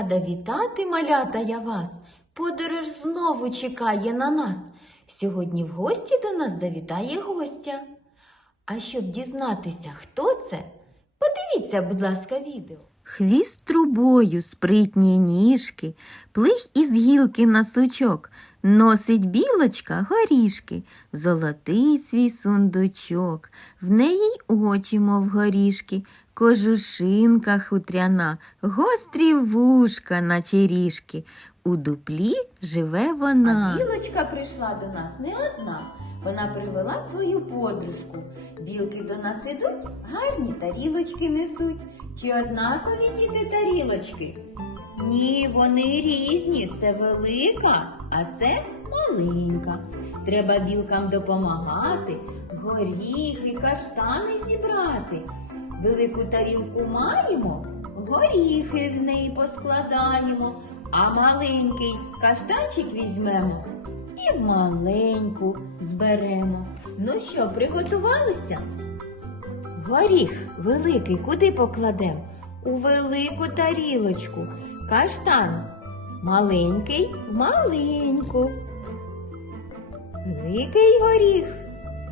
Рада вітати, малята, я вас. Подорож знову чекає на нас. Сьогодні в гості до нас завітає гостя. А щоб дізнатися, хто це, подивіться, будь ласка, відео. Хвіст трубою, спритні ніжки, плих із гілки на сучок, носить білочка горішки, золотий свій сундучок, в неї й очі, мов горішки, кожушинка хутряна, гострі вушка, наче ріжки. У дуплі живе вона. Білочка прийшла до нас не одна. Вона привела свою подружку. Білки до нас ідуть, гарні тарілочки несуть. Чи однакові діти тарілочки? Ні, вони різні. Це велика, а це маленька. Треба білкам допомагати, горіхи, каштани зібрати. Велику тарілку маємо, горіхи в неї поскладаємо, а маленький каштанчик візьмемо і в маленьку зберемо. Ну що, приготувалися? Горіх великий куди покладемо? У велику тарілочку. Каштан маленький в маленьку. Великий горіх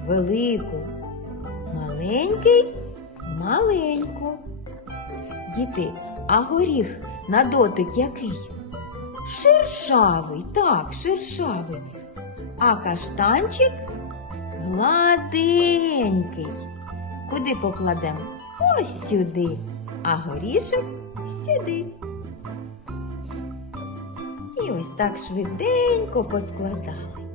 велику. Маленький маленьку. Діти, а горіх на дотик який? Шершавий, так, шершавий. А каштанчик гладенький. Куди покладемо? Ось сюди, а горішок сюди. І ось так швиденько поскладали.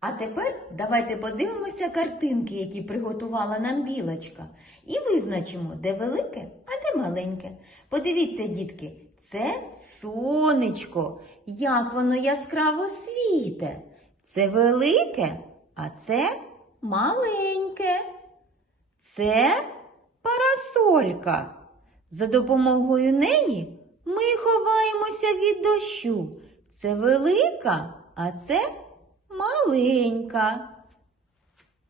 А тепер давайте подивимося картинки, які приготувала нам білочка, і визначимо, де велике, а де маленьке. Подивіться, дітки, це сонечко, як воно яскраво світе. Це велике, а це маленьке. Це парасолька. За допомогою неї ми ховаємося від дощу. Це велика, а це маленька.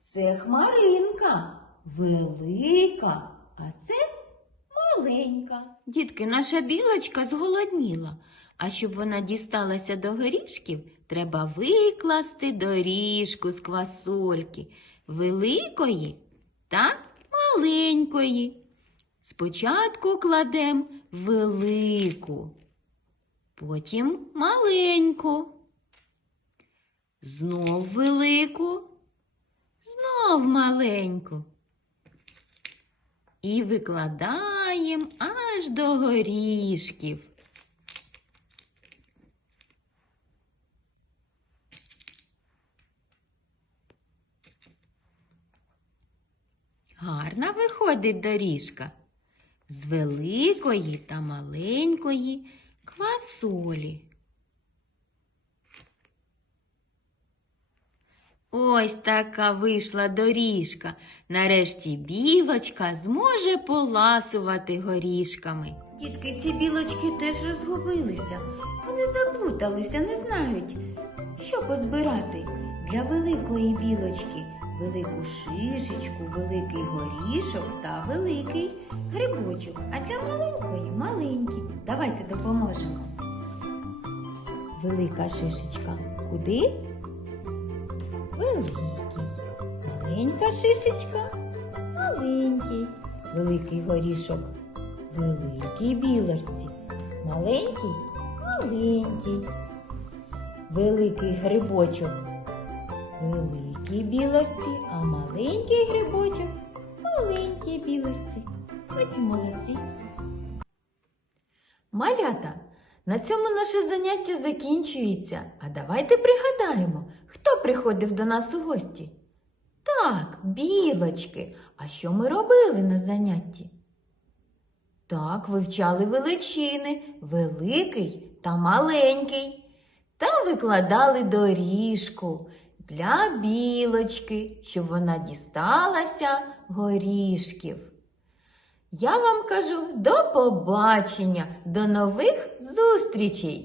Це хмаринка велика, а це маленька. Дітки, наша білочка зголодніла. А щоб вона дісталася до горішків, треба викласти доріжку з квасольки великої та маленької. Спочатку кладем велику, потім маленьку. Знов велику, знов маленьку. І викладаємо аж до горішків. Гарна виходить доріжка з великої та маленької квасолі. Ось така вийшла доріжка. Нарешті білочка зможе поласувати горішками. Дітки, ці білочки теж розгубилися. Вони заплуталися, не знають, що позбирати. Для великої білочки велику шишечку, великий горішок та великий грибочок. А для маленької маленький. Давайте допоможемо. Велика шишечка. Куди? Маленька шишечка, маленький. Великий горішок, великий білочці. Маленький, маленький. Великий грибочок, великий білочці, а маленький грибочок, маленький білочці. Ось і молодці. Малята, на цьому наше заняття закінчується. А давайте пригадаємо, хто приходив до нас у гості. Так, білочки. А що ми робили на занятті? Так, вивчали величини, великий та маленький. Та викладали доріжку для білочки, щоб вона дісталася горішків. Я вам кажу до побачення, до нових зустрічей!